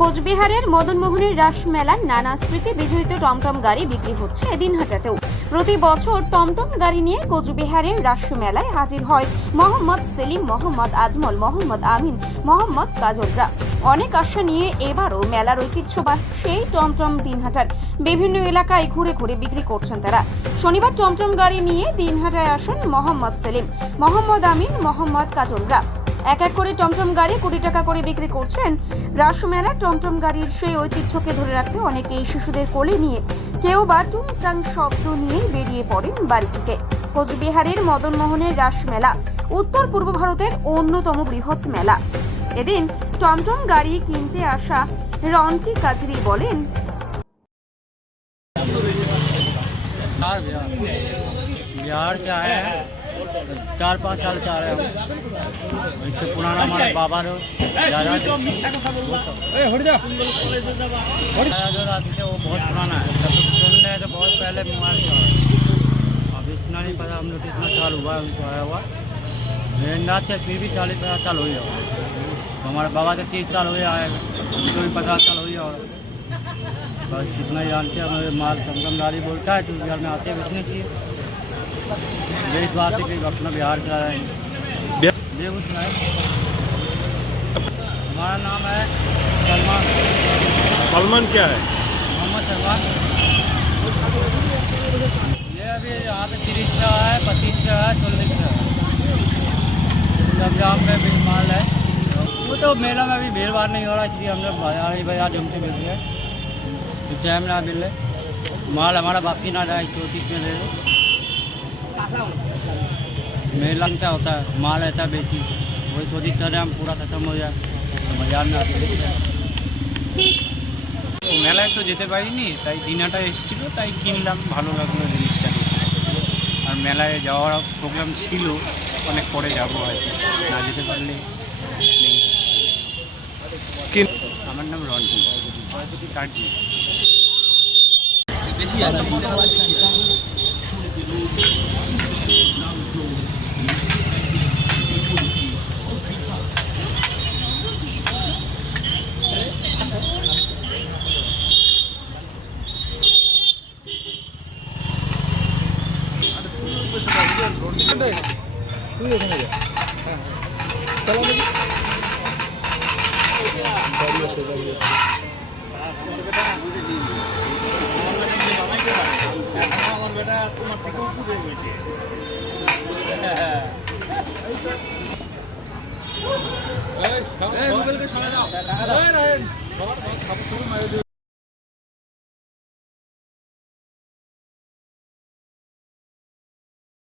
কোচবিহারের মদনমোহনের রাস মেলার নানা স্মৃতি বিজড়িত টমটম গাড়ি বিক্রি হচ্ছে দিনহাটাতেও। প্রতি বছর টমটম গাড়ি নিয়ে কোচবিহারের রাস মেলায় হাজির হয় মোহাম্মদ সেলিম, মোহাম্মদ আজমল, মোহাম্মদ আমিন, মোহাম্মদ কাজলরা। অনেক আশা নিয়ে এবারও মেলার ঐতিহ্যবাহী সেই টমটম দিনহাটার বিভিন্ন এলাকায় ঘুরে ঘুরে বিক্রি করছেন তারা। শনিবার টমটম গাড়ি নিয়ে দিনহাটায় আসেন মোহাম্মদ সেলিম, মোহাম্মদ আমিন, মোহাম্মদ কাজলরা। এক এক করে টমটম গাড়ি 20 টাকা করে বিক্রি করছেন। রাসমেলা টমটম গাড়ির সেই ঐতিহ্যকে ধরে রাখতে অনেকেই শিশুদের কোলে নিয়ে, কেউ বা টুংটাং শব্দ নিয়ে বেরিয়ে পড়েন বাড়ি থেকে। কোচবিহারের মদনমোহনের রাসমেলা উত্তর পূর্ব ভারতের অন্যতম বৃহৎ মেলা। এদিন টমটম গাড়ি কিনতে আসা রন্টি কাজরি বলেন, बिहार से आए हैं, 4-5 साल से आ रहे हैं। इससे पुराना हमारे बाबा लोग दादा जो आते थे वो बहुत पुराना है। तब सुनने तो बहुत पहले मोबाइल था, अब इतना नहीं पता हम लोग कितना साल हुआ है उनको आया हुआ। मेरे अंदाज से फिर भी 40-50 साल हो गया। तो हमारे बाबा के 30 साल हो गया आए, उनको भी 50 साल हो गया। और बस इतना ही जानते हैं। हमें माल टमटमदारी बोलता है तो बिहार में आते बेचने चाहिए। यही बात है कि अपना बिहार से आए हैं, बेगूसराय। हमारा नाम है सलमान। सलमान क्या है? मोहम्मद सलमान। ये अभी यहाँ पे 30 का है, 25 का है, 40 का है। सब जहाँ पे भी माल है। वो तो मेला में अभी भीड़ भाड़ नहीं हो रहा, इसलिए हम लोग बाजार जम से मिल गए। तो टाइम ना मिले, माल हमारा बाकी ना जाए तो चीज़ में ले लो। मेला क्या होता है, माल ऐसा बेची वही सोची चले हम पूरा खत्म हो जाए तो बाजार में आके মেলায় তো যেতে পারিনি, তাই দিনাটা এসেছিল, তাই কিনলাম, ভালো লাগলো জিনিসটা দেখে। আর মেলায় যাওয়ার প্রোগ্রাম ছিল, অনেক পরে যাবো হয়তো, না যেতে পারলে নেই। আমার নাম রন্টি কার্জি। তুই ওখানে যা। চলো আমার বেটা তোমার থেকেও পুরে গেছে।